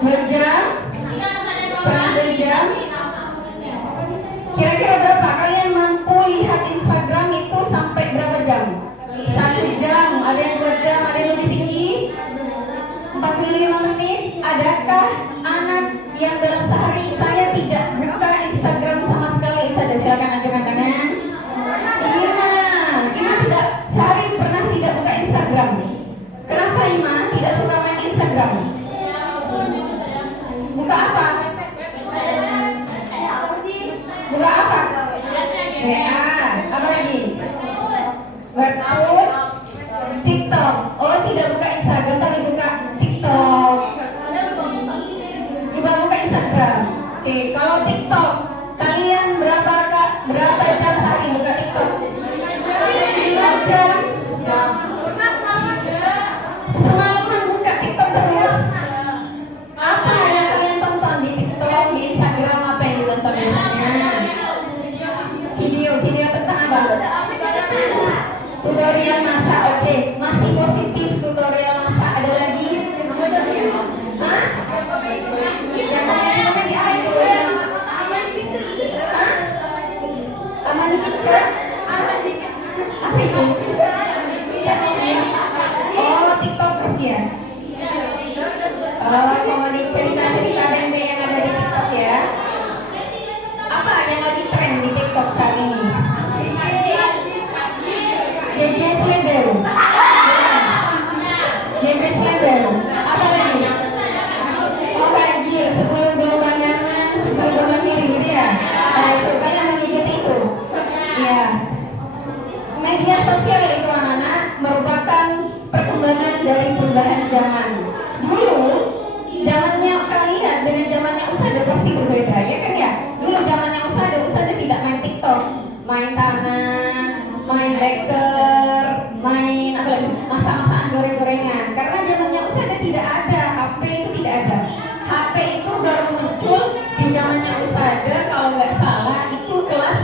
2 jam? Pernah 2 jam? Kira-kira berapa? Kalian mampu lihat Instagram itu sampai berapa jam? 1 jam, ada yang 2 jam, ada yang lebih tinggi? 45 menit? Adakah anak yang dalam sehari saya tidak buka Instagram sama sekali? Saja silakan angkat tangan. Ima tidak sehari pernah tidak buka Instagram. Kenapa Ima tidak suka main Instagram? Buka apa? Buka apa? WA. Apa lagi? Webtoon, TikTok. Oh, tidak buka Instagram tapi buka TikTok. Buka Instagram. Oke, kalau TikTok, kalian berapa jam sehari buka TikTok? 5 jam. Semalaman buka TikTok terus. Apa yang kalian tonton di TikTok, di Instagram, apa yang ditonton biasanya? Video tentang apa? Tutorial masak. Oke, masih positif tutorial masak. Ada lagi? Hah? Yang komedi apa itu? Hah? Amani Picture? Apa itu? Oh, TikTokers ya? Komedi cerita-cerita pendek yang ada di TikTok ya? Apa yang lagi tren di TikTok saat ini? JJ Slender. JJ Slender. Apa lagi? Oh, Kajil, 10 gelombang kanan, 10 gelombang kiri gitu ya? Nah itu, kalian mengikuti itu? Iya. Media sosial itu anak-anak merupakan perkembangan dari perubahan zaman. Dulu, zamannya kalian dengan zamannya Ustadzah pasti berbeda, ya kan ya? Dulu zamannya Ustadzah tidak main TikTok, main tanah, main leker, main apa lagi? Masak-masakan goreng-gorengan. Karena zamannya Ustadzah tidak ada, HP itu tidak ada. HP itu baru muncul di zamannya Ustadzah, kalau nggak salah itu kelas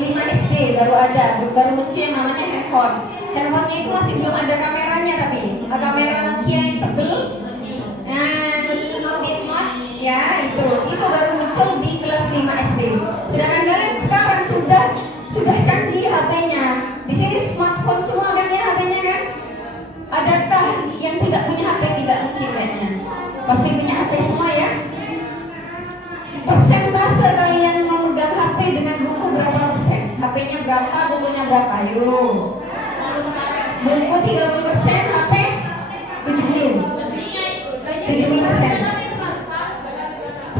5 SD baru muncul yang namanya handphone. Handphonenya itu masih belum ada kameranya, tapi kamera Nokia yang tebel. Nah, Note ya itu baru muncul di kelas 5 SD. Sedangkan kalian sekarang sudah canggih HP-nya. Di sini smartphone semua kan ya HP-nya kan? Adakah yang tidak punya HP? Tidak mungkin kayaknya. Pasti punya HP semua ya. Persentase kalian memegang HP dengan buku berapa persen? HP-nya berapa, bukunya berapa? Ayo. Buku 30%, HP 70%.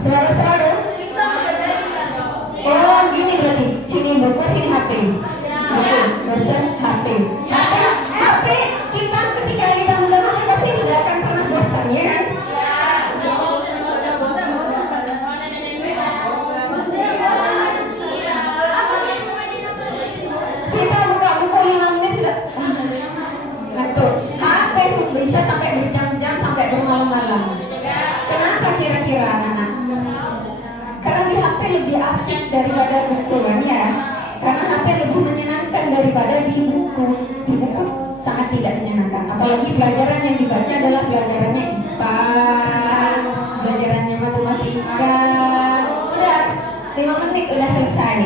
Separuh. Oh gini berarti, sini buku, sini HP. Buku, dosen, HP. HP kita ketika kita mendengarnya pasti tidak akan pernah bosan, ya kan? Kita buka buku 5 menit sudah ngantuk. HP bisa sampai berjam-jam, sampai bermalam-malam. Kenapa kira-kira anak-anak? Karena di HP lebih asik daripada buku kan ya? Karena HP lebih menyenangkan daripada di buku. Di buku sangat tidak menyenangkan. Apalagi pelajaran yang dibaca adalah pelajarannya IPA, pelajarannya matematika. Udah 5 menit udah selesai.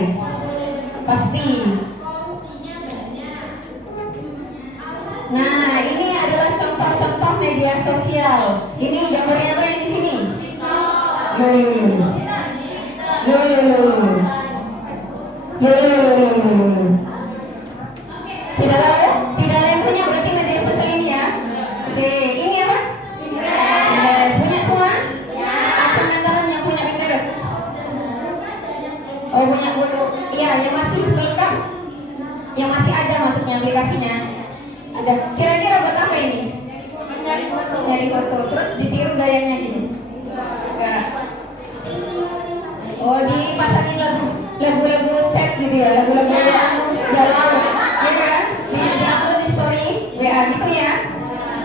Pasti. Nah, ini adalah contoh-contoh media sosial. Ini gambarnya apa yang di sini? Tidak ada yang punya berarti media sosial ini ya. Oke, ini apa? Punya semua? Acung dan dalam yang punya Pinterest. Oh, punya dulu. Iya, yang masih lengkap, yang masih ada maksudnya aplikasinya. Ada. Kira-kira buat apa ini? Nyari foto. Terus ditiru gayanya gini. Enggak. Oh, dipasangin lagu-lagu set gitu ya, lagu-lagu galau, ya kan? Di-upload di story WA gitu ya.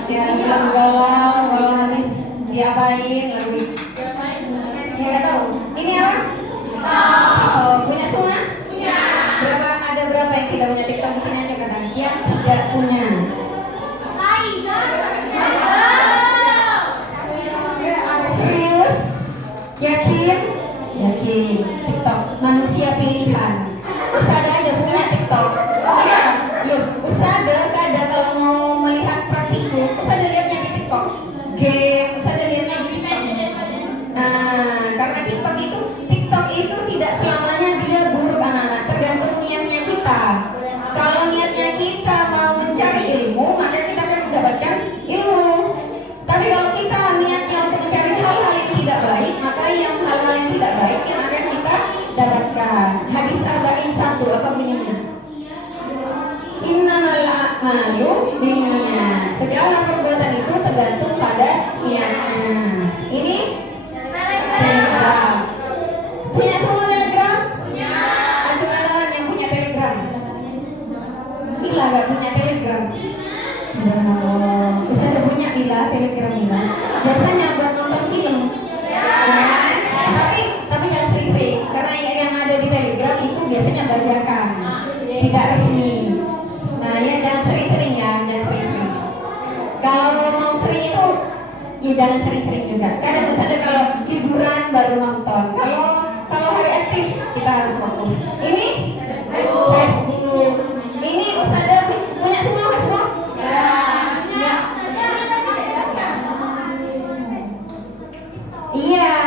Ya, lagu galau habis diapain lagu itu? Ya nggak tahu. Ini apa? Oh, punya semua? Punya. Ada berapa yang tidak punya TikTok di sini aja kadang? Yang tidak punya. Serius? game TikTok, manusia pilihan. Usada aja punya TikTok. Iya, loh, usada kadang kalau mau melihat praktikum, usada lihatnya di TikTok. Game, usada lihatnya di TikTok. Nah, karena TikTok itu tidak selamanya dia buruk anak-anak, tergantung niatnya kita. Kalau niatnya kita mau mencari ilmu, maka kita akan mendapatkan ilmu. Tapi kalau kita niatnya untuk mencari hal-hal yang tidak baik, maka hal-hal yang tidak baik yang akan kita dapatkan. Hadis Arba'in 1 apa bunyinya? Innamal a'malu binniyat. Segala perbuatan itu tergantung pada niatnya. Ini Telegram. Punya semua Telegram? Punya. Antum ada yang punya Telegram? Bila nggak punya Telegram? Subhanallah. Bisa ada punya Bila Telegram Bila. Biasanya buat nonton film. Nah, tapi jangan sering-sering karena yang ada di Telegram itu biasanya bajakan, tidak resmi. Nah, ya jangan sering-sering ya, jangan sering-sering. Kalau mau sering itu, ya jangan sering-sering juga. Kadang ada kalau liburan baru nonton. Kalau hari aktif kita harus nonton. Ini Facebook. Ini Ustazah punya semua Facebook? Ya. Iya,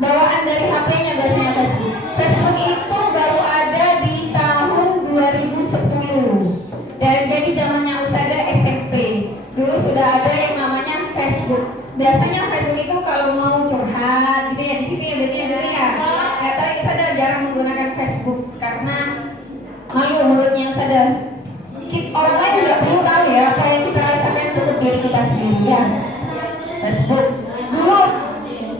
bawaan dari HP-nya biasanya Facebook. Facebook itu baru ada di tahun 2010. Dan jadi zamannya Ustazah SMP. Dulu sudah ada yang namanya Facebook. Biasanya Facebook itu kalau mau curhat gitu ya, di situ ya biasanya dulu ya. Tapi Ustazah jarang menggunakan Facebook karena malu menurutnya Ustazah. Orang lain tidak perlu tahu ya apa yang kita rasakan, cukup diri kita sendiri ya. Facebook dulu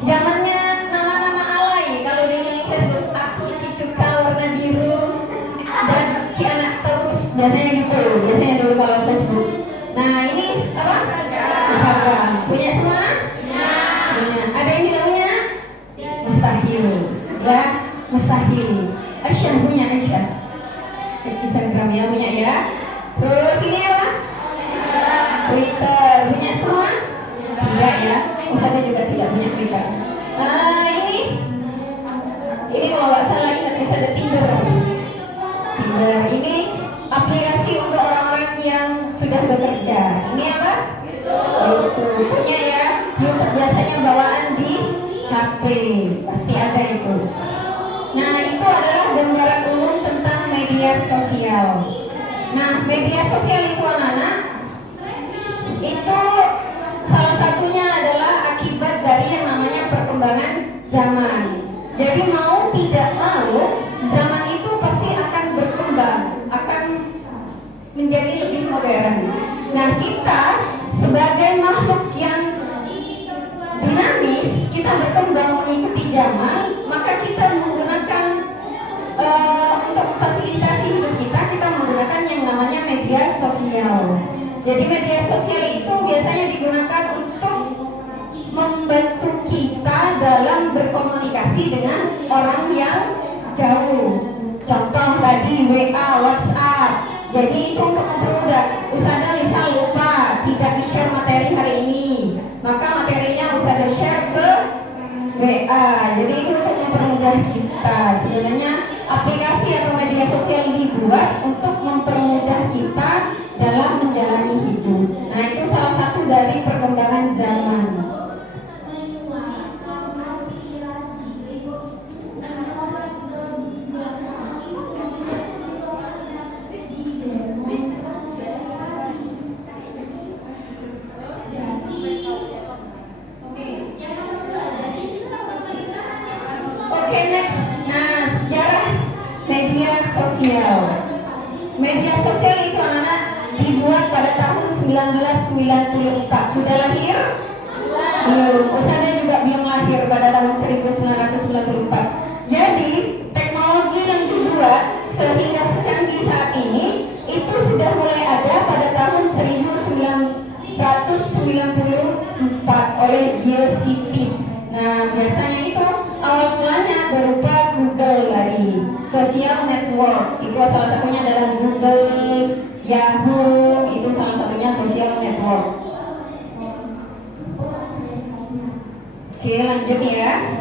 zamannya nama-nama alay. Kalau di Facebook, aku Cicuka warna biru dan si anak terus, biasanya gitu. Biasanya dulu kalau Facebook. Nah ini apa? Instagram. Punya semua? Punya. Ada yang tidak punya? Mustahil. Ya, mustahil. Aisyah punya, Aisyah. Instagram ya punya ya. Terus ini apa? Twitter. Punya semua? Tidak ya. Ustazah juga tidak punya Twitter. Nah ini kalau nggak salah ingat ada Tinder. Tinder ini aplikasi untuk orang-orang yang sudah bekerja. Ini apa? YouTube. Punya ya. YouTube biasanya bawaan di HP. Pasti ada itu. Nah itu adalah gambaran umum tentang media sosial. Nah media sosial itu anak-anak itu salah satunya adalah akibat dari yang namanya perkembangan zaman. Jadi mau tidak mau zaman itu pasti akan berkembang, akan menjadi lebih modern. Nah kita sebagai makhluk yang dinamis, kita berkembang mengikuti zaman, maka kita menggunakan untuk fasilitasi hidup kita menggunakan yang namanya media sosial. Jadi media sosial itu biasanya digunakan untuk membantu kita dalam berkomunikasi dengan orang yang jauh. Contoh tadi WA, WhatsApp. Jadi itu untuk mempermudah. Ustazah misal lupa tidak di-share materi hari ini, maka materinya Ustazah share ke WA. Jadi itu untuk mempermudah kita. Sebenarnya aplikasi atau media sosial dibuat untuk mempermudah kita dalam menjalani hidup. Nah itu salah satu dari perkembangan zaman. Oke, next. Nah, sejarah media sosial. Media sosial itu anak-anak dibuat pada tahun 1994. Sudah lahir? Belum. Ustazah juga belum lahir pada tahun 1994. Jadi teknologi yang dibuat sehingga secanggih saat ini itu sudah mulai ada pada tahun 1994 oleh Geocities. Nah biasanya itu awal mulanya berupa Google tadi, social network. Itu salah satunya adalah Google, Yahoo, itu salah satunya social network. Oke lanjut ya.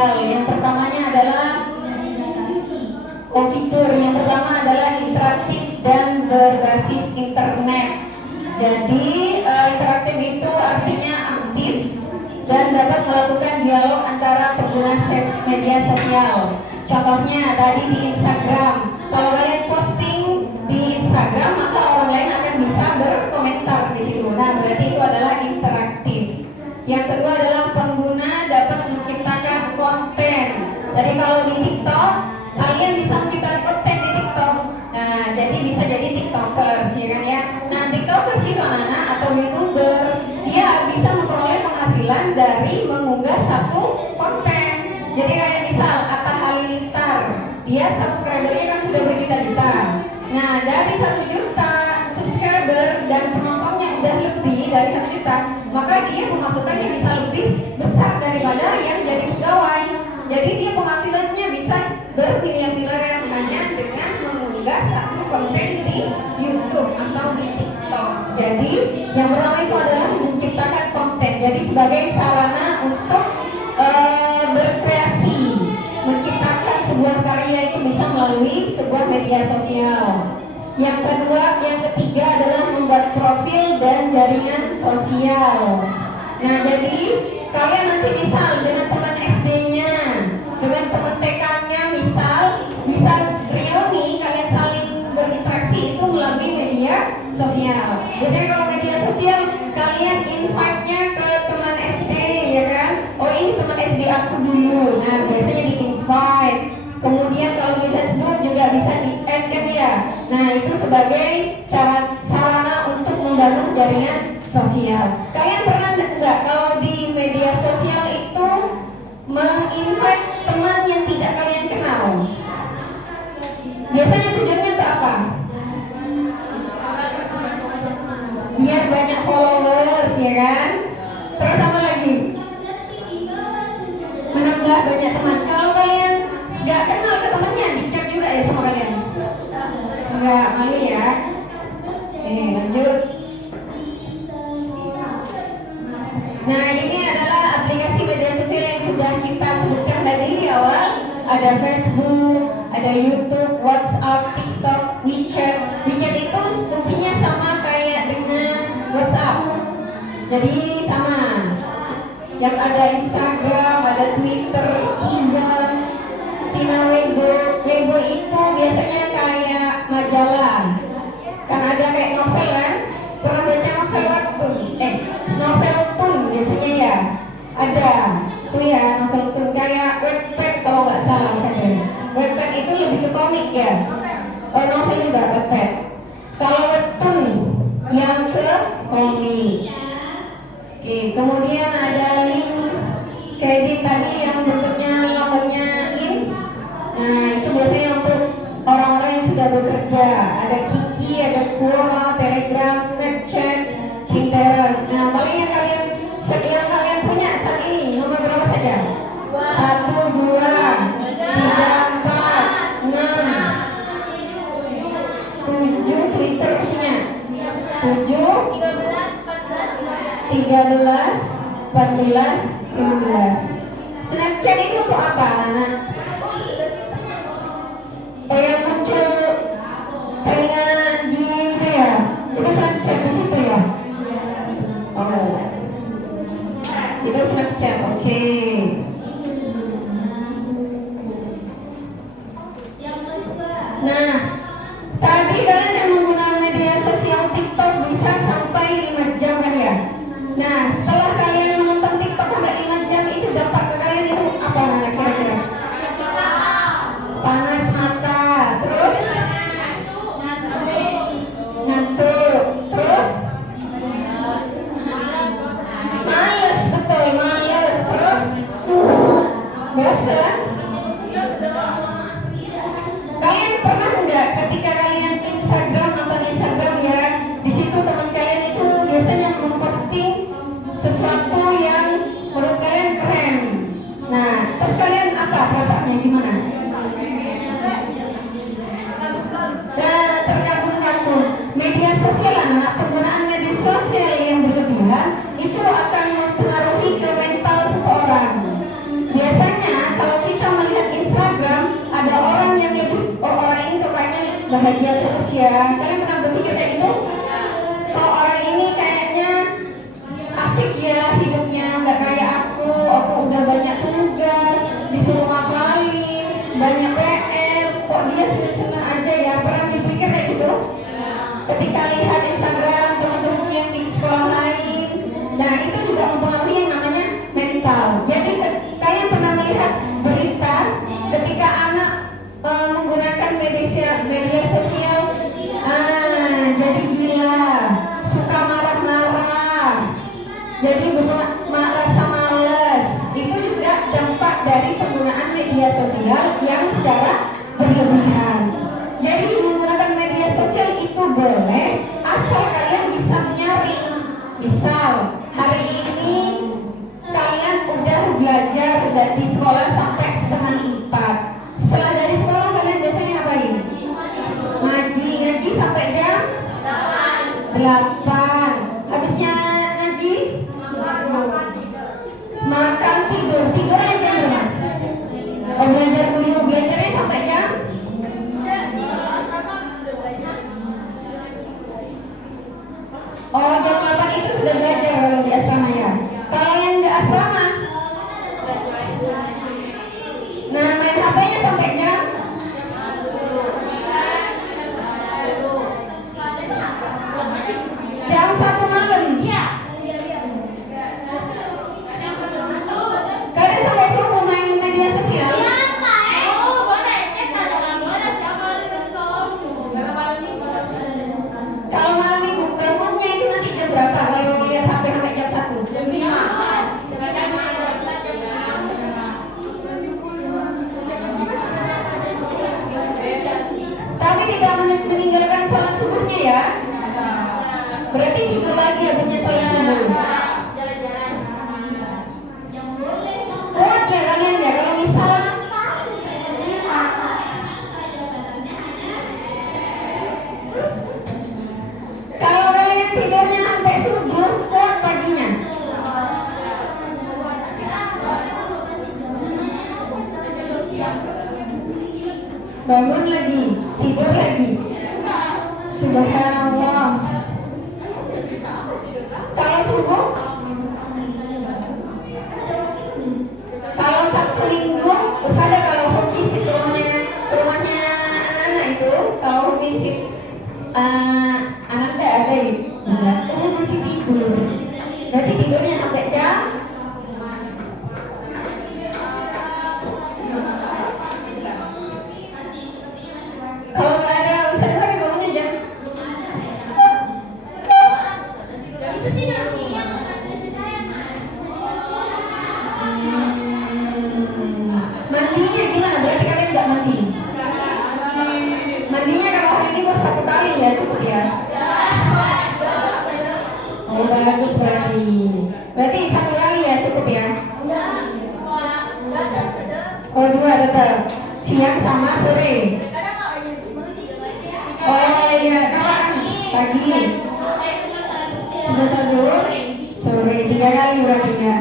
sosial. Yang pertamanya adalah fitur yang pertama adalah interaktif dan berbasis internet. Jadi interaktif itu artinya aktif dan dapat melakukan dialog antara pengguna media sosial. Contohnya tadi di Instagram, kalau kalian posting di Instagram maka orang lain akan bisa berkomentar di situ. Nah, berarti itu adalah interaktif. Yang kedua adalah pengguna dapat menciptakan konten. Jadi kalau di TikTok, kalian bisa menciptakan konten di TikTok. Nah, jadi bisa jadi TikTokers, ya kan ya. Nah, TikTokers itu anak-anak atau YouTuber, dia bisa memperoleh penghasilan dari mengunggah satu konten. Jadi kayak misal Atta Halilintar, dia subscribernya kan sudah berjuta-juta. Nah, dari 1 juta subscriber dan penontonnya udah lebih dari 1 juta, maka dia pemasukannya bisa lebih besar daripada yang jadi pegawai. Jadi dia penghasilannya bisa bermiliar-miliar hanya dengan mengunggah satu konten di YouTube atau di TikTok. Jadi yang pertama itu adalah menciptakan konten. Jadi sebagai sarana untuk berkreasi, menciptakan sebuah karya itu bisa melalui sebuah media sosial. Yang ketiga adalah membuat profil dan jaringan sosial. Nah, jadi kalian nanti misal dengan teman SD-nya, dengan teman TK-nya, misal reuni, kalian saling berinteraksi itu melalui media sosial. Biasanya kalau media sosial kalian invite-nya ke teman SD, ya kan? Oh, ini teman SD aku dulu. Nah, biasanya di invite. Kemudian kalau di Facebook juga bisa di-add kan ya. Nah, itu sebagai sarana untuk membangun jaringan sosial. Kalian pernah nggak kalau di media sosial itu menginvite teman yang tidak kalian kenal? Biasanya tujuannya untuk apa? Biar banyak followers, ya kan? Terus apa lagi? Menambah banyak teman. Kalau kalian nggak kenal ke temannya, dicek juga ya sama kalian? Nggak malu ya? Lanjut. Nah, ini adalah aplikasi media sosial yang sudah kita sebutkan tadi di awal. Ada Facebook, ada YouTube, WhatsApp, TikTok, WeChat. WeChat itu fungsinya sama kayak dengan WhatsApp. Jadi sama. Yang ada Instagram, ada Twitter, Twitter, Sina Weibo. Weibo itu biasanya kayak majalah. Kan ada kayak novel kan? Pernah baca novel webtoon? Novel pun biasanya ya. Ada tuh ya novel pun kayak webpad kalau nggak salah saya. Webpad itu lebih ke komik ya. Oh, novel juga webpad. Kalau webtoon yang ke komik. Oke, kemudian ada link kayak tadi yang bentuknya lambangnya in. Nah, itu biasanya untuk orang-orang yang sudah bekerja. Ada Kiki, ada Quora, Telegram, Snapchat, Pinterest. Nah, paling yang kalian punya saat ini nomor berapa saja? 1, 2, 3, 4, 6, 7. Twitter punya 7, 13, 14, 15. Snapchat itu untuk apa? Nah, yang muncul tayangan di gitu ya, itu Snapchat di situ ya. Oh, itu Snapchat, oke. Nah, tadi kalian yang menggunakan media sosial TikTok bisa sampai 5 jam kan ya. Nah, setelah kalian menonton TikTok sampai 5 jam, itu dampak ke kalian itu apa anak kira-kira? Panas mata, terus ngantuk, terus males, betul males, terus bosan. Kalian pernah nggak ketika kalian nonton Instagram ya, di situ teman kalian itu biasanya memposting sesuatu yang menurut kalian keren. Nah, terus kalian apa perasaannya gimana? Terkagum-kagum. Media sosial, anak penggunaan media sosial yang berlebihan itu akan mempengaruhi ke mental seseorang. Biasanya bahagia terus ya. Kalian pernah berpikir kayak gitu? Kalau orang ini kayaknya asik ya hidupnya, nggak kayak aku udah banyak tugas, disuruh ngapalin, banyak PR, kok dia seneng-seneng aja ya. Pernah berpikir kayak gitu? Ketika lihat Instagram teman-temannya yang di sekolah lain, nah itu juga mempengaruhi yang namanya mental. Jadi kalian pernah melihat berita ketika anak menggunakan media sosial, jadi gila, suka marah-marah, jadi merasa males. Itu juga dampak dari penggunaan media sosial yang secara berlebihan. Jadi menggunakan media sosial itu boleh asal kalian bisa menyaring. Misal hari ini kalian udah belajar di sekolah sampai setengah 4. Setelah dari sekolah kalian biasanya ngapain? Ngaji sampai jam 8. Habisnya ngaji makan, tidurnya jam berapa? Belajar dulu, belajarnya sampai jam jam 8 itu sudah belajar kalau di asrama ya. Kalau yang di asrama, nah main HP-nya sampai jam 1 malam. Kadang sampai subuh main media sosial. Kalau malam minggu bangunnya itu nanti jam berapa kalau lihat HP sampai jam 1? Jam 5. Tapi tidak meninggalkan sholat subuhnya ya. Berarti tidur lagi habisnya sholat subuh. Kuat ya kalian ya. Kalau misal kalian tidurnya sampai subuh, kuat paginya. Bangun lagi, tidur lagi. Subhanallah. Kalau subuh, kalau Sabtu Minggu, usada kalau home visit rumahnya anak-anak itu, kalau home visit anak tidak ada ya, masih tidur. Berarti tidurnya sampai jam kalau nggak ada usada lagi bangunnya jam mandinya gimana? Berarti kalian nggak mandi? Mandinya kalau hari ini baru 1 kali ya, cukup ya? Oh bagus berarti 1 kali ya, cukup ya? Oh 2 tetap, siang sama sore. Oh iya, kapan? Pagi, sebentar dulu, sore 3 kali berarti ya.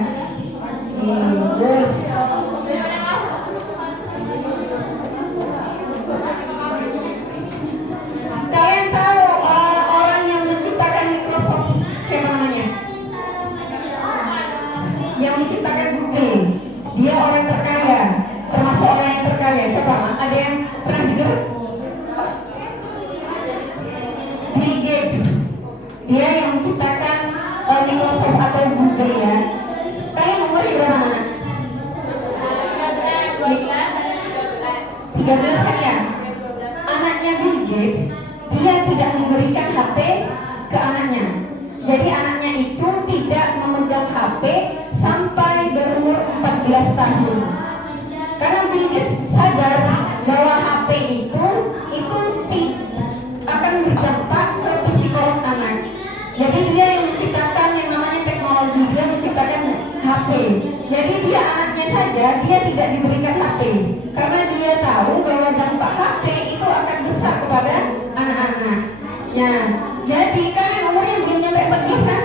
Terus kalian tahu orang yang menciptakan Microsoft siapa namanya? Yang menciptakan Google, dia orang terkaya, termasuk orang yang terkaya. Siapa? Ada yang pernah dengar? Bill Gates. Dia yang menciptakan Microsoft atau Google ya. Kalian umurnya berapa anak? 13 kan ya? Anaknya Bill Gates, dia tidak memberikan HP ke anaknya. Jadi anaknya itu tidak memegang HP sampai berumur 14 tahun. Karena Bill Gates sadar bahwa HP itu akan berdampak ke psikolog anak. Jadi dia yang menciptakan yang namanya teknologi, dia menciptakan HP. Jadi dia anaknya saja, dia tidak diberikan HP. Karena dia tahu bahwa dampak HP itu akan besar kepada anak-anak. Ya, jadi kalian umurnya belum nyampe 14 kan?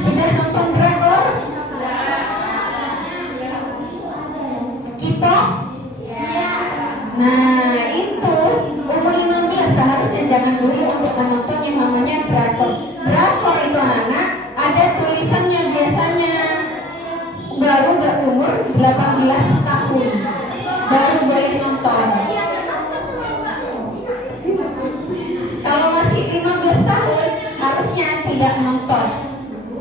Sudah nonton drakor? K-pop? Nah, itu umur 15 batasannya biasanya baru berumur 18 tahun baru boleh nonton. Kalau masih 15 tahun harusnya tidak nonton,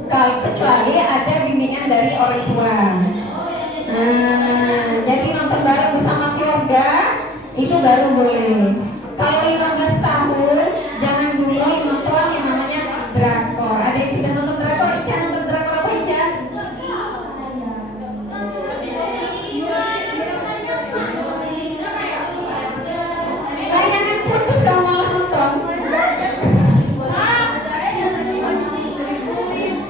kalau kecuali ada bimbingan dari orang tua. Nah, jadi nonton bareng bersama keluarga itu baru boleh. Kalau 15 tahun jangan dulu nonton yang namanya drakor. Ada yang sudah nonton drakor? Ica nonton drakor apa Ica? Lah jangan putus kamu malah nonton.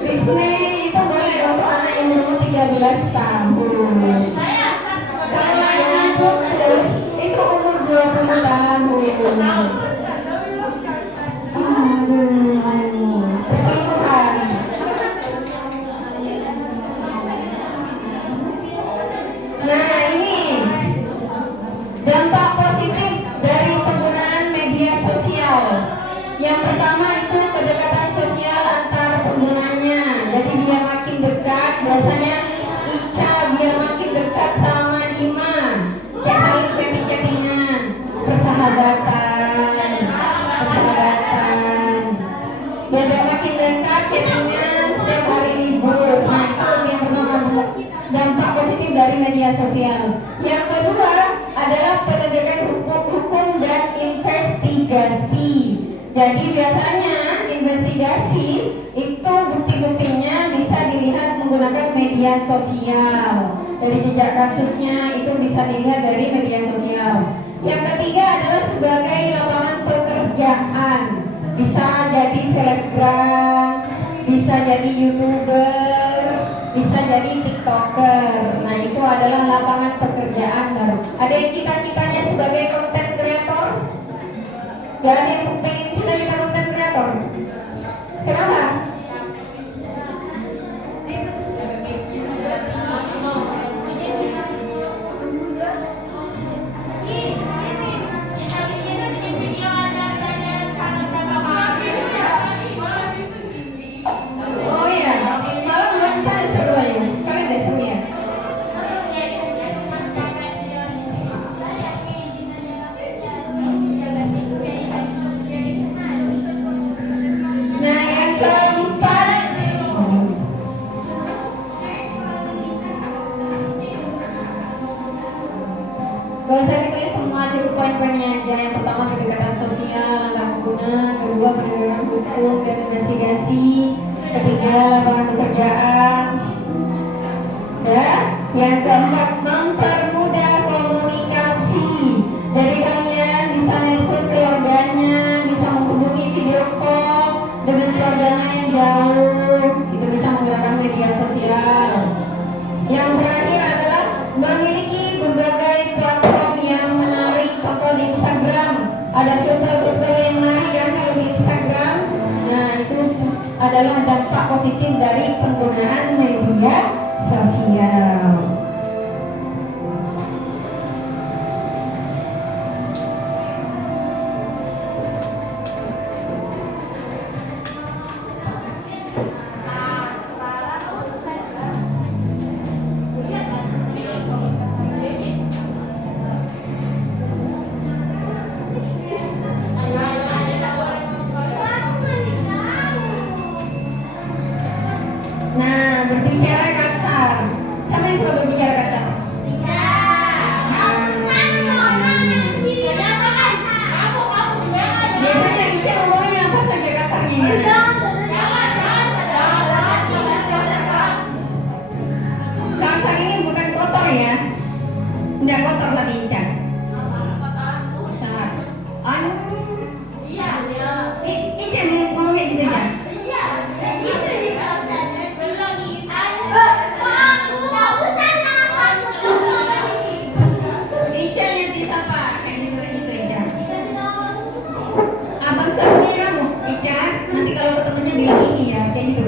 Disney itu boleh untuk anak yang berumur 13 tahun. Kalau layangan putus itu umur 20 tahun. Perselingkuhan. Nah ini dampak positif dari penggunaan media sosial. Yang pertama itu kedekatan sosial antar penggunanya. Jadi dia makin dekat, biasanya Ica biar makin dekat sama Ima, saling chatting-chattingan, persahabatan. Biar makin dekat, chattingan setiap hari libur. Nah itu yang pertama, dampak positif dari media sosial. Yang kedua adalah penegakan hukum dan investigasi. Jadi biasanya investigasi itu bukti-buktinya bisa dilihat menggunakan media sosial. Dari jejak kasusnya itu bisa dilihat dari media sosial. Yang ketiga adalah sebagai lapangan pekerjaan. Bisa jadi selebgram, bisa jadi YouTuber, bisa jadi TikToker. Nah itu adalah lapangan pekerjaan baru. Ada yang cita-citanya sebagai konten kreator? Gak ada yang pengen cita-cita konten kreator? Kenapa? Oh iya, malah buat sana seru ya. Kalian udah seru ya? Nah yang keempat, gak usah ditulis semua, cukup poin-poinnya aja. Yang pertama kedekatan sosial antar pengguna, kedua penegakan hukum dan investigasi, ketiga lapangan pekerjaan, dan yang keempat mempermudah komunikasi. Jadi kalian bisa nelpon keluarganya, bisa menghubungi video call dengan keluarganya yang jauh, itu bisa menggunakan media sosial. Yang terakhir adalah memiliki berbagai platform yang menarik. Contoh di Instagram, ada filter-filter yang menarik kan kalau di Instagram. Nah itu adalah dampak positif dari penggunaan media sosial. Nah, berbicara kasar. Siapa yang suka berbicara kasar? Biasanya Ica ngomongnya apa saja kasarnya ini? Kasar ini bukan kotor ya? Enggak kotor tadi Ica. Kasar. Ica ngomongnya gitu ya? Ica yang disapa kayak gitu Ica. Abang sapunya kamu, Ica. Nanti kalau ketemunya bilang ini ya, kayak gitu.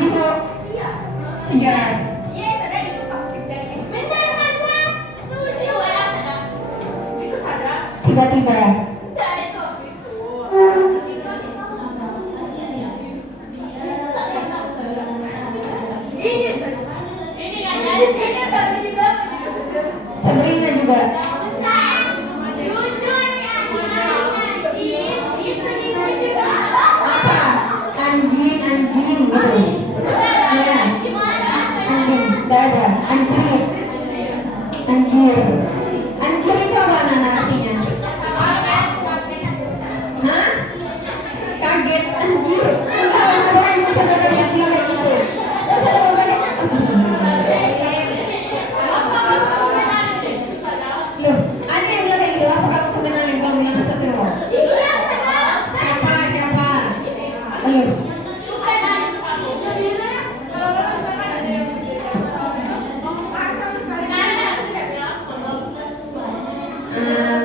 Gitu. Ya. Tiba-tiba juga? Apa? Anjing gitu. Ya. Anjing, tidak ada. Anjir. Anjir itu apa Nana artinya? Nah, kaget anjir. Enggak ada yang bisa kaget bilang kayak gitu. Terus ada orang kaget. Loh, ada yang bilang kayak gitu. Apa kamu kenalin kalau bilang astagfirullah? Siapa? Ayo.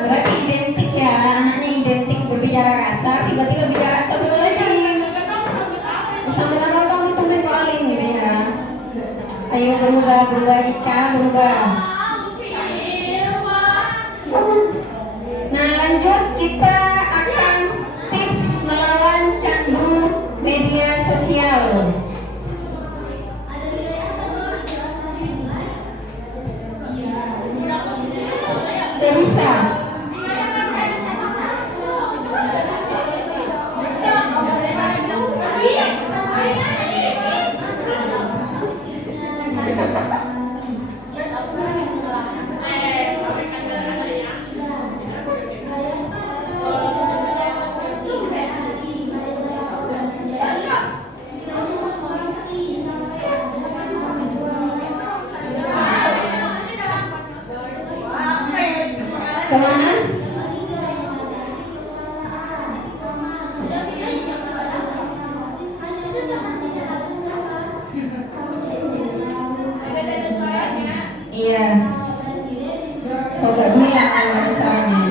Berarti identik ya, anaknya identik berbicara kasar, tiba-tiba bicara astagfirullahaladzim. Sama-sama kamu tumben calling gitu ya. Ayo berubah Ica, berubah. Nah lanjut, kita akan tips melawan candu media sosial. Tidak bisa. Kemana? Iya. Kok gak bilang ada soalnya?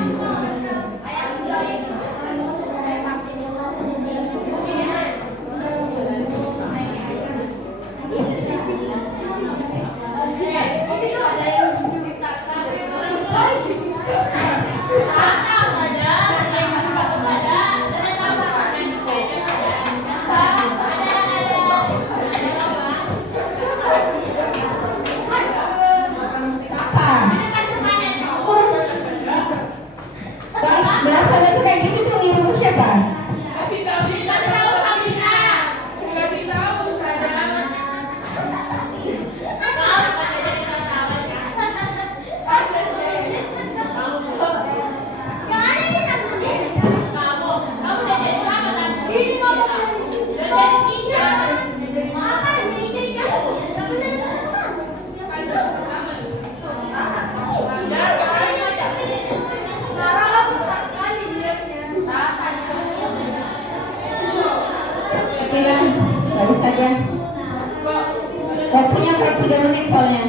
Bahasa-bahasa kayak gitu tuh niru siapa? Bilang, baru saja. Waktunya 3 menit soalnya.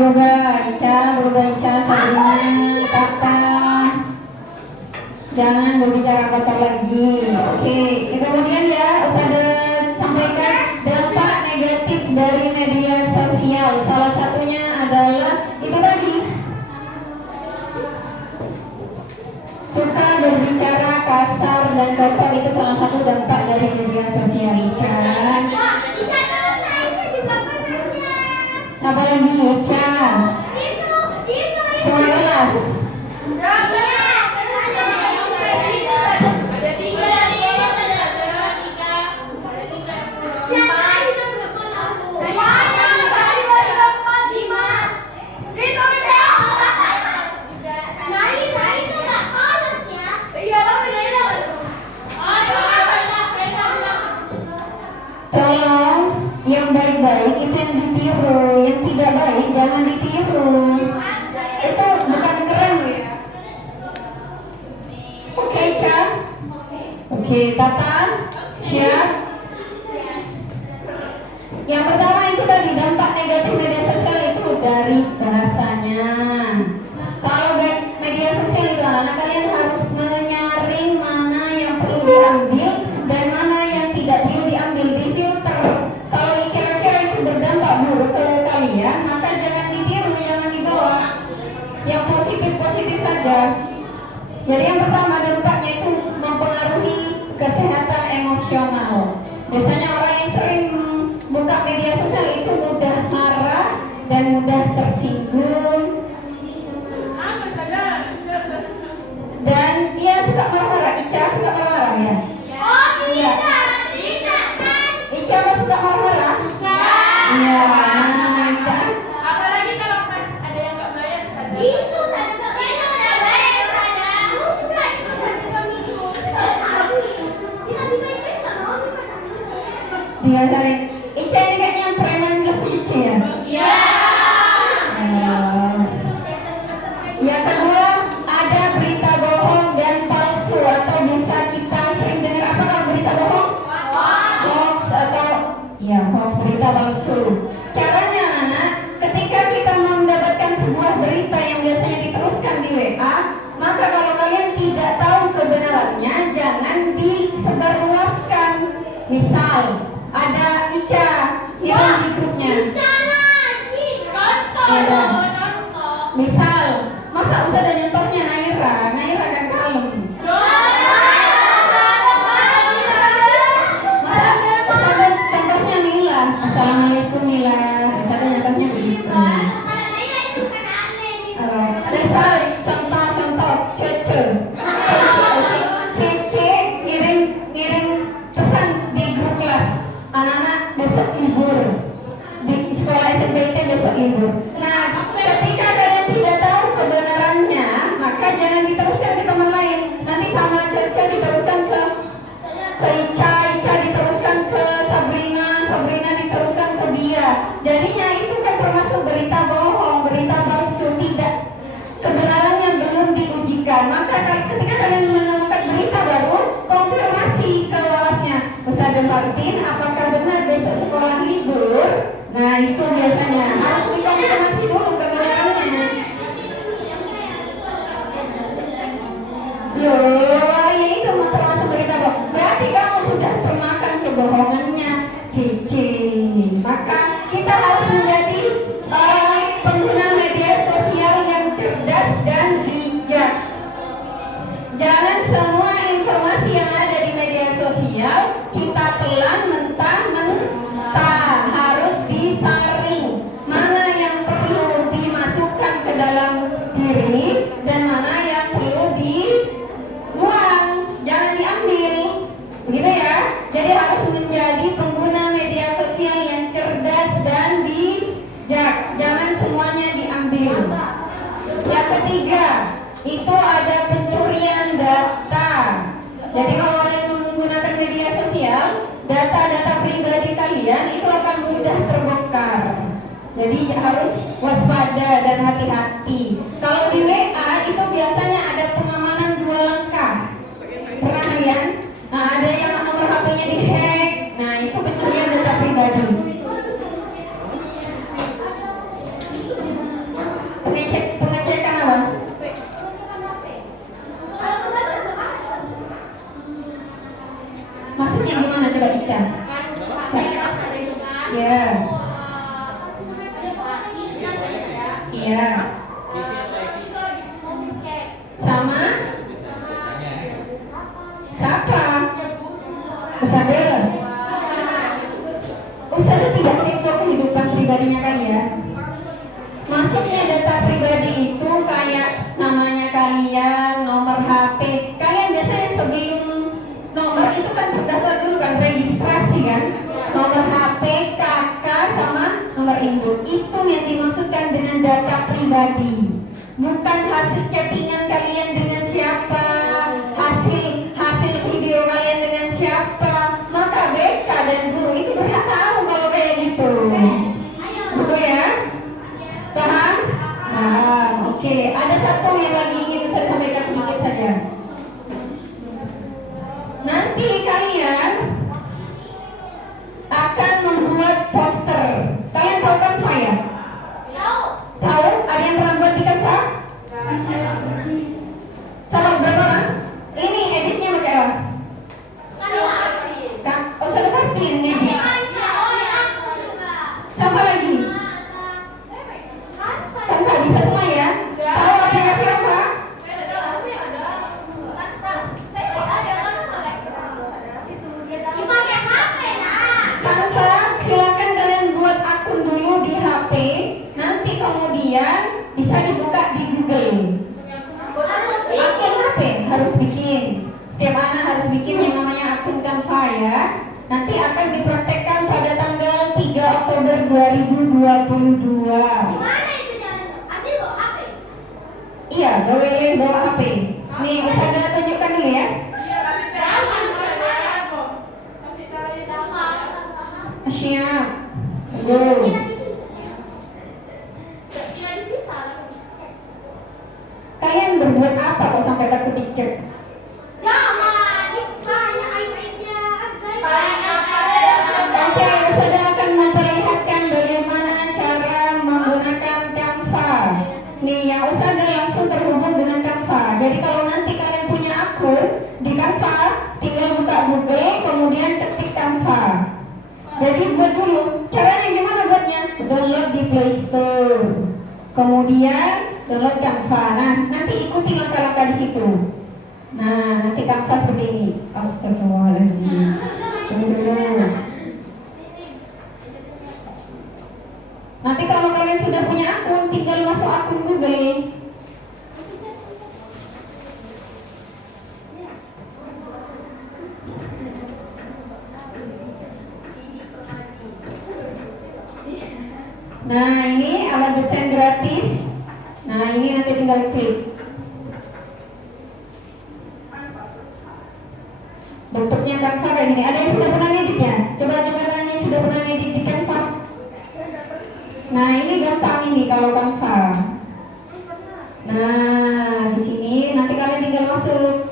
Berubah Ica, Sabrina, Tata. Jangan berbicara kotor lagi. Oke, kemudian ya Ustazah sampaikan dampak negatif dari media sosial. Salah satunya adalah itu tadi, suka berbicara kasar dan kotor, itu salah satu dampak dari media sosial. Ica. Siapa lagi? Ica. Semua kelas. Tolong yang baik-baik itu yang ditiru, yang tidak baik jangan ditiru. Itu bukan keren ya. Oke, Cak. Oke, Tata, siap. Yang pertama itu tadi dampak negatif media sosial itu dari bahasanya. Kalau media sosial itu anak-anak kalian harus menyaring mana yang perlu diambil dan mana yang tidak perlu diambil, di filter. Kalau kira-kira itu berdampak buruk ke kalian, maka jangan ditiru, jangan dibawa. Yang positif saja. Jadi yang pertama dampaknya itu mempengaruhi kesehatan emosional. Biasanya orang yang sering buka media sosial itu mudah marah dan mudah tersinggung. Dan dia suka marah-marah. Ica suka marah-marah ya? Iya. Ica apa suka marah-marah? Iya. Nah, Ica. Apalagi kalau pas ada yang nggak bayar sadar. Itu sadar nggak bayar sadar. Lupa itu sadar nggak minum. Kita dibayar nggak mau dipasang. Dia cari. Ica ini kayaknya yang preman ke Ica ya? Iya. Yang kedua, ada berita bohong dan palsu atau bisa kita sering dengar apa kalau berita bohong? Hoax atau ya hoax, berita palsu. Caranya anak, ketika kita mendapatkan sebuah berita yang biasanya diteruskan di WA, maka kalau kalian tidak tahu kebenarannya, jangan disebarluaskan. Misal, ada Ica yang di grupnya. Ada. Misal, masa usah ada nyentornya Naira kan kalem. Masa ada contohnya Mila, Assalamualaikum Mila, masa ada nyentornya begitu. Misal contoh Cece ngirim pesan di grup kelas, anak-anak besok libur di sekolah SMP itu besok libur. Nah, ketika kalian tidak tahu kebenarannya, maka jangan diteruskan ke teman lain. Nanti sama Cece diteruskan ke Ica diteruskan ke Sabrina diteruskan ke dia. Jadinya itu kan termasuk berita bohong, berita palsu, tidak, kebenarannya belum diujikan. Maka ketika kalian menemukan berita baru, konfirmasi ke wawasnya. Ustaz Martin, apakah benar besok sekolah libur? Nah, itu biasanya harus dikonfirmasi dulu kebenarannya. Loh, ya itu termasuk berita bohong. Berarti kamu sudah termakan kebohongannya, Cici. Maka kita harus menjadi pengguna media sosial yang cerdas dan bijak. Jangan semua informasi yang ada di media sosial kita telan mentah-mentah, harus disaring. Mana yang perlu dimasukkan ke dalam diri dan mana yang perlu dibuang, jangan diambil. Begitu ya. Jadi harus menjadi pengguna media sosial yang cerdas dan bijak. Jangan semuanya diambil. Yang ketiga, itu ada pencurian data. Jadi kalau kalian menggunakan media sosial, data-data pribadi kalian itu akan mudah terbongkar. Jadi harus waspada dan hati-hati. Kalau di WA itu biasanya ada pengamanan 2 langkah. Pernah kalian? Nah, ada yang nomor HP-nya dihack. Nah, itu pencurian data pribadi. Pengecekan apa? Maksudnya gimana coba Ica? Ya. Iya. Sama? Siapa? Ustaz tidak kepo kehidupan pribadinya kalian. Masuknya data pribadi itu kayak namanya kalian, nomor HP. Kalian biasanya sebelum nomor itu kan terdaftar dulu kan, registrasi kan, nomor HP, KK sama nomor induk. Itu yang dimaksudkan dengan data pribadi, bukan hasil chattingan kalian dengan siapa, hasil video kalian dengan siapa. Maka BK dan guru itu berhak tahu kalau kayak gitu. Betul ya? Paham? Nah, oke. Ada satu yang lagi ingin saya sampaikan sedikit saja. Nanti kalian akan membuat poster. Kalian tahu Canva ya? Tahu? Ada yang pernah buat di Canva? Sama berapa orang? Ini editnya pakai apa? Oh, sudah Martin edit. Siapa lagi? Canva bisa semua ya? Tahu aplikasi apa? harus bikin yang namanya akun Canva ya. Nanti akan dipraktekkan pada tanggal 3 Oktober 2022. Gimana itu jalan? Adil bawa HP? Iya, boleh bawa HP. Nih, Ustazah tunjukkan dulu ya. Iya, kasih tahu aku. Kasih tahu nama. Siap. Go. Kira di sini. Kira di sini. Kalian berbuat apa kok sampai takut dicek? Jangan, ditanya iPad-nya. Oke, Ustazah akan memperlihatkan bagaimana cara menggunakan Canva. Nih, yang Ustazah langsung terhubung dengan Canva. Jadi kalau nanti kalian punya akun di Canva, tinggal buka Google, kemudian ketik Canva. Jadi buat dulu, caranya gimana buatnya? Download di Play Store. Kemudian download Canva. Nah, nanti ikuti langkah-langkah di situ. Nah, nanti Canva seperti ini. Astagfirullahaladzim. Tunggu dulu. Nanti kalau kalian sudah punya akun, tinggal masuk akun Google. Nah, ini alat desain gratis. Nah, ini nanti tinggal klik. Bentuknya Canva kayak gini. Ada yang sudah pernah ngedit ya? Coba tangan yang sudah pernah ngedit di Canva. Nah, ini gampang ini kalau Canva. Nah, di sini nanti kalian tinggal masuk.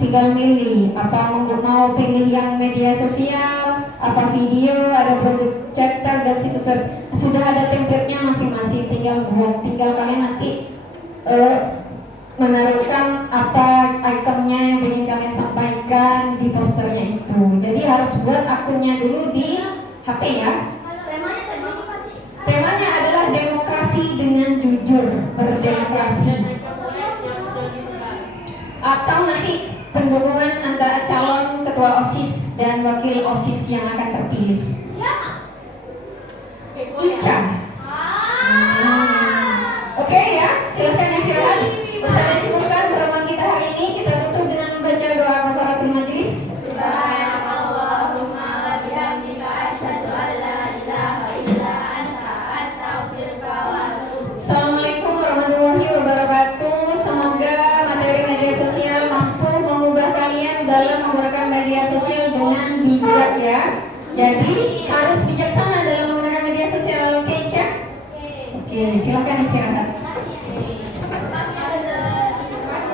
Tinggal milih apa mau pilih yang media sosial, apa video, ada produk chapter dan situs web. Sudah ada template-nya masing-masing, tinggal buat. Tinggal kalian nanti menaruhkan apa itemnya yang ingin kalian sampaikan di posternya itu. Jadi harus buat akunnya dulu di HP ya. Temanya tadi dikasih. Temanya adalah demokrasi dengan jujur, berdemokrasi. Atau nanti penghubungan antara calon ketua OSIS dan wakil OSIS yang akan terpilih. Siapa? Ica. Oke ya, silakan istirahat. Ustazah cukupkan pertemuan kita hari ini. Kita tutup dengan membaca doa kafaratul majelis. Subhanakallahumma wa bihamdika asyhadu an la ilaha illa anta astaghfiruka wa atubu. Assalamualaikum warahmatullahi wabarakatuh. Semoga materi media sosial mampu mengubah kalian dalam menggunakan media sosial dengan bijak ya. Jadi harus bijaksana dalam menggunakan media sosial. Oke, Ica? Oke, silakan istirahat.